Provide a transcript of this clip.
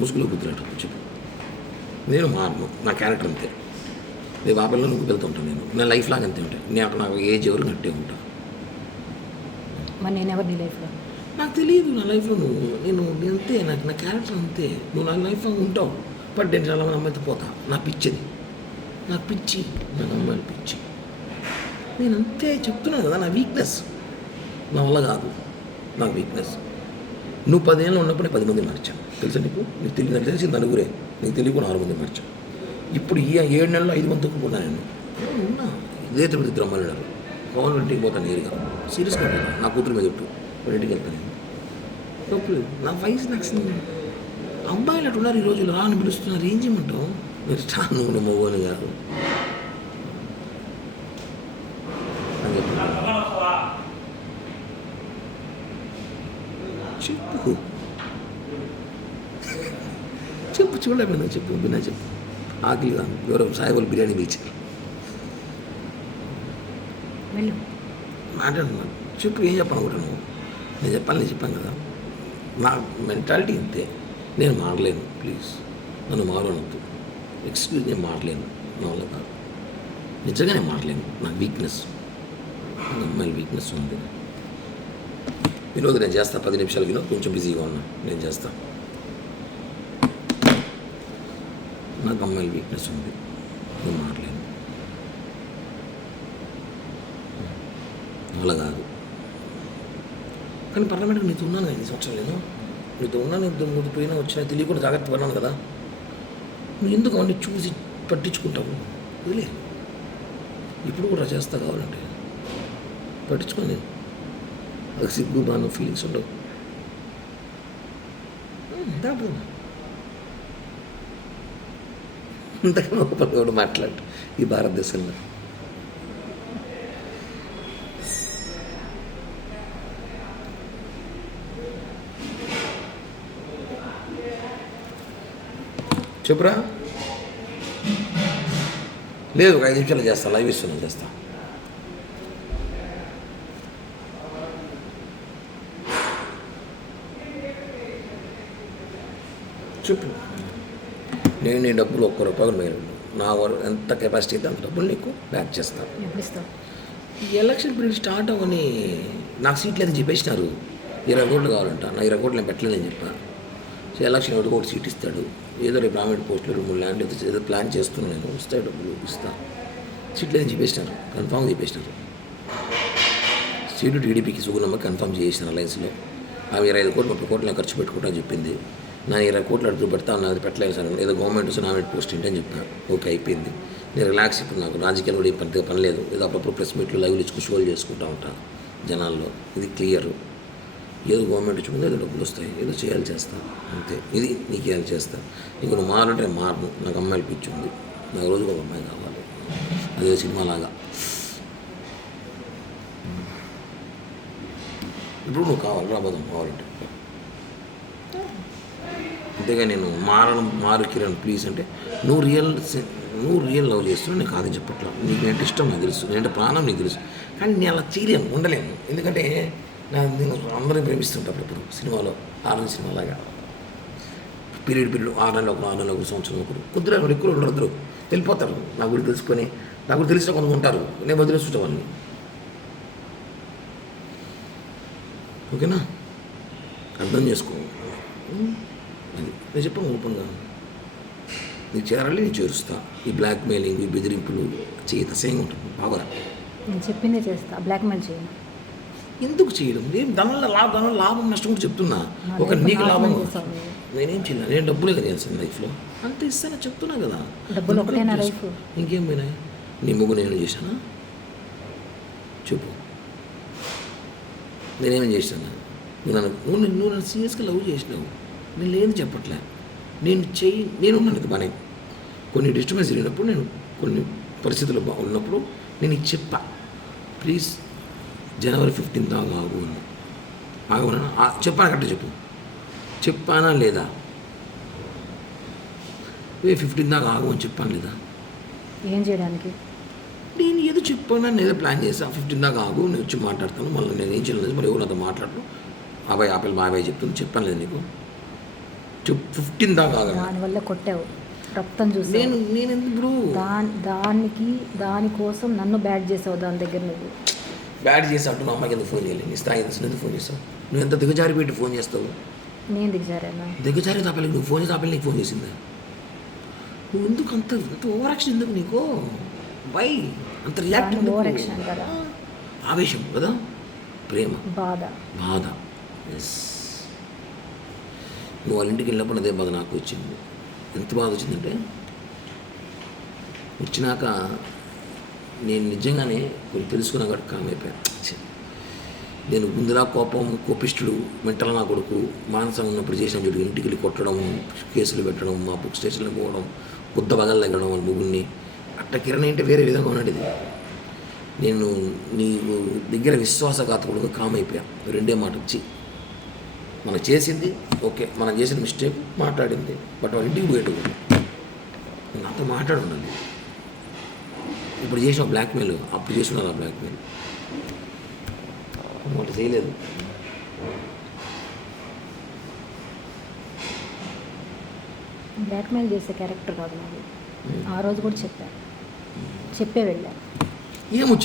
ముసుగులో గుర్తున్నట్టు చెప్పు. నేను మారను, నా క్యారెక్టర్ అంతే. రేపు ఆ పిల్లలు నువ్వు వెళ్తుంటాను. నేను లైఫ్ లాగా అంతే ఉంటాను. నాకు ఏజ్ ఎవరు నట్టే ఉంటా. మరి నేను ఎవరు నీ లైఫ్లో? నాకు తెలియదు నా లైఫ్లో నేను అంతే. నాకు నా క్యారెక్టర్ అంతే. నువ్వు నా లైఫ్లో ఉంటావు. బట్ నేను చాలా మంది అమ్మాయితో పోతా. నా పిచ్చిది, నాకు పిచ్చి, నాకు అమ్మాయిలు పిచ్చి. నేను అంతే చెప్తున్నాను కదా, నా వీక్నెస్. నా వల్ల కాదు, నాకు వీక్నెస్. నువ్వు 10 ఏళ్ళు ఉన్నప్పుడే 10 మంది మార్చాను తెలుసా నీకు? నీకు తెలిసి నలుగురే, నీకు తెలియకుండా 6 మంది మార్చాను. ఇప్పుడు ఈ 7 నెలల్లో 5 మంది తొక్కున్నా నేను ఉన్నా. ఇదే తిరుపతి ఇద్దరు అమ్మాయిలు ఉన్నారు. పవన్ ఇంటికి పోతాను నేరుగా, సీరియస్గా పోతాను. నా కూతురు మీద ఒట్టు వాళ్ళ ఇంటికి వెళ్తాను నేను. తప్పులేదు, నా వయసు నాకు. అబ్బాయిలు అటు ఉన్నారు ఈ రోజులు. రాని పిలుస్తున్నారు, ఏం చేయమంటావు? మీరు స్టాన్ కూడా మవ్వని కాదు అని చెప్పు. చెప్పు చూడలేకపోయినా చెప్పు, బిన్నా చెప్పు. ఆకలి కాదు, ఎవరో సాయిబాబు బిర్యానీ పిలిచారు. మాట్లాడుతున్నాను, చెప్పు. ఏం చెప్పాలనుకుంటున్నావు? నేను చెప్పాను కదా. నా మెంటాలిటీ అంతే. నేను మారలేను, ప్లీజ్ నన్ను మారనొద్దు. ఎక్స్క్యూజ్, నేను మారలేను, నా వల్ల కాదు. నిజంగా నేను మారలేను. నా వీక్నెస్, నా అమ్మాయిల వీక్నెస్ ఉంది. వినోద్ నేను చేస్తా. 10 నిమిషాలు వినోద్, కొంచెం బిజీగా ఉన్నా, నేను చేస్తా. నాకు అమ్మాయిల వీక్నెస్ ఉంది, నేను మారలేను, అలా కాదు. కానీ పార్లమెంట్కి నీతో ఉన్నాను కదా 5 సంవత్సరాలు. నేను నీతో ఉన్నాను, నువ్వు పోయినా వచ్చినా తెలియకుండా జాగ్రత్త పడినాను కదా. నువ్వు ఎందుకు అవన్నీ చూసి పట్టించుకుంటావు? వదిలే. ఇప్పుడు కూడా చేస్తా కావాలంటే, పట్టించుకోను నేను. అది సిగ్గు బాను ఫీలింగ్స్ ఉండవు. దాపు అంతకన్నా ఒకటి కూడా మాట్లాడు ఈ భారతదేశంలో. చెప్పురా. లేదు, ఒక 5 నిమిషాలు చేస్తా, లైవ్ ఇస్తున్నాను, చేస్తా. చెప్పు. నేను నీ డబ్బులు ₹1 మిగిలి, నా ఎంత కెపాసిటీ అయితే అంత డబ్బులు నీకు బ్యాక్ చేస్తాను. ఈ ఎలక్షన్ పీరియడ్ స్టార్ట్ అవ్వని నాకు సీట్లు అయితే చెప్పేసినారు. 20 కోట్లు కావాలంట. నా 20 కోట్లు నేను పెట్టలేదని చెప్పాను. సో ఎలక్షన్ ఒకటి ఒక సీట్ ఇస్తాడు. ఏదో రేపు ప్రామినెంట్ పోస్టులు 2-3 ల్యాండ్ ఏదో ప్లాన్ చేస్తున్నాను నేను. వస్తాయి డబ్బులు ఇస్తా. సీట్లు ఏదని చెప్పేసినారు, కన్ఫామ్ చెప్పేసినారు. సీటు టీడీపీకి సుగుణమ్మ కన్ఫామ్ చేసిన అలయన్స్లో. ఆమె 25 కోట్లు 30 కోట్లు నేను ఖర్చు పెట్టుకుంటా అని చెప్పింది. నా 20 కోట్లు అడుగుతూ పెడతా, నాది పెట్టలేదు సార్. ఏదో గవర్నమెంట్ వస్తే నామినేట్ పోస్ట్ ఏంటి అని చెప్పాను. ఓకే, అయిపోయింది. నేను రిలాక్స్. ఇప్పుడు నాకు రాజకీయాలు కూడా పెద్దగా పని లేదు. ఏదో అప్పుడప్పుడు ప్రెస్ మీట్లు లైవ్లు ఇచ్చుకుని షోలు చేసుకుంటూ ఉంటాను జనాల్లో. ఇది క్లియర్. ఏదో గవర్నమెంట్ ఇచ్చుకుంటే ఏదో డబ్బులు వస్తాయి, ఏదో చేయాలి చేస్తా అంతే. ఇది నీకు చేయాలి చేస్తా. ఇంక నువ్వు మారంటే నేను మారను. నాకు అమ్మాయిలు పిచ్చి ఉంది. నాకు రోజుకు ఒక అమ్మాయి కావాలి, అదే సినిమాలాగా. ఇప్పుడు నువ్వు కావాలి, రాబోదాం కావాలంటే. అంతేగా నేను మారు కిరణ్ ప్లీజ్ అంటే నువ్వు రియల్ లవ్ చేస్తున్నావు. నేను కాదని చెప్పట్లా. నీకు ఏంటి ఇష్టం నాకు తెలుసు, నేనంటే ప్రాణం నీకు తెలుసు. కానీ నేను అలా చేయలేను, ఉండలేను. ఎందుకంటే నేను అందరినీ ప్రేమిస్తుంటాను. ఇప్పుడు సినిమాలో ఆరెంజ్ సినిమాలాగా పీరియడ్ 6 నెలలు ఒకరు, 6 నెలలు ఒకరు, సంవత్సరం ఒకరు, కొద్దిగా ఎక్కువ ఉండరు, వెళ్ళిపోతారు. నా గురించి తెలుసుకొని, నా గురించి తెలిసిన కొంత ఉంటారు. నేను వదిలేస్తుంటా వాళ్ళని. ఓకేనా? అర్థం చేసుకో. అది నేను చెప్పాను ఓపెన్గా. నీకు చేరాలి, నేను చేరుస్తా. ఈ బ్లాక్మెయిలింగ్, ఈ బెదిరింపులు చేయత సేమ్ ఉంటుంది. బాగా నేను చెప్పిందే చేస్తా, బ్లాక్మెయిల్ చేయను. ఎందుకు చేయడం? నేను దానివల్ల లాభం నష్టం కూడా చెప్తున్నా. ఒక నీకు లాభం నేనేం చేయలేదు. నేను డబ్బులే కదా చేస్తాను లైఫ్లో, అంత ఇస్తానని చెప్తున్నా కదా. డబ్బులు ఒకటేనా లైఫ్? ఇంకేం పోయినాయి? నీ ముగ్గు నేను చేశానా చెప్పు? నేనేమేం చేశాను? నువ్వు నన్ను సీరియస్గా లవ్ చేసినావు. నేను లేదు చెప్పట్లే. నేను ఉన్నాను బాగానే. కొన్ని డిస్టర్బెన్స్ జరిగినప్పుడు, నేను కొన్ని పరిస్థితులు ఉన్నప్పుడు నేను ఇది చెప్పా, ప్లీజ్ జనవరి 15 దాకా ఆగు అని. ఆగమన్నా చెప్పాను కరెక్ట్ చెప్పు. చెప్పానా లేదా? 15 దాకా ఆగు అని చెప్పాను లేదా? ఏం చేయడానికి? నేను ఏదో చెప్పాను, నేను ఏదో ప్లాన్ చేశాను. 15 దాకా ఆగు, నేను వచ్చి మాట్లాడతాను. మళ్ళీ నేను ఏం చేయలేదు, మరి ఎవరు నాతో మాట్లాడరు. బాబాయ్ ఆపిల్ బాబాయ్ చెప్తుంది. చెప్పాను లేదు నీకు? 15 దాకా ఆగను. దానివల్ల కొట్టావు, రక్తం చూసావు. నేను ఇప్పుడు దానికోసం నన్ను బ్యాడ్ చేసావు దాని దగ్గర నువ్వు. బ్యాడ్ చేసి అంటున్నా అమ్మాయికి ఎందుకు ఫోన్ చేయలేదు? నీ స్థాయి ఎందుకు ఫోన్ చేస్తావు? నువ్వు ఎంత దిగజారి పెట్టి ఫోన్ చేస్తావు? నేను దిగజారేనా? దిగజారి తాపలేదు, నువ్వు ఫోన్ చేసి తాపలేదు, నీకు ఫోన్ చేసిందా? నువ్వు ఎందుకు అంత ఓవర్ యాక్షన్ ఎందుకు నీకు? వై అంత రియాక్ట్? ఓవర్ యాక్షన్ కదా, ఆవేశం కదా, ప్రేమ, బాధ. ఎస్, నువ్వు వాళ్ళ ఇంటికి వెళ్ళినప్పుడు అదే బాధ నాకు వచ్చింది. ఎంత బాధ వచ్చిందంటే, వచ్చినాక నేను నిజంగానే కొన్ని తెలుసుకున్నా కాబట్టి కామైపోయాను. నేను ముందులా కోపిష్టుడు, మెంటల్ నా కొడుకు, మానసంగా ఉన్నప్పుడు చేసిన చూడు, ఇంటికి వెళ్ళి కొట్టడం, కేసులు పెట్టడం, మా బుక్ స్టేషన్లో పోవడం, కొత్త బగలు తగ్గడం వాళ్ళ ముగ్గురిని, అట్ట కిరణ్ అంటే వేరే విధంగా ఉన్నది. నేను నీ దగ్గర విశ్వాసఘాతకుడుగా కామైపోయాను. రెండే మాట వచ్చి మనం చేసింది ఓకే, మనం చేసిన మిస్టేక్ మాట్లాడింది, బట్ వాళ్ళ ఇంటికి పోయేటప్పుడు నాతో మాట్లాడున్నాను. ఇప్పుడు చేసిన బ్లాక్మెయిల్, అప్పుడు చేసిన బ్లాక్మెయిల్ ఒకటి చేయలేదు. బ్లాక్మెయిల్ చేసే క్యారెక్టర్ కాదు నాది. ఆ రోజు కూడా చెప్పే వెళ్ళా. ఏమో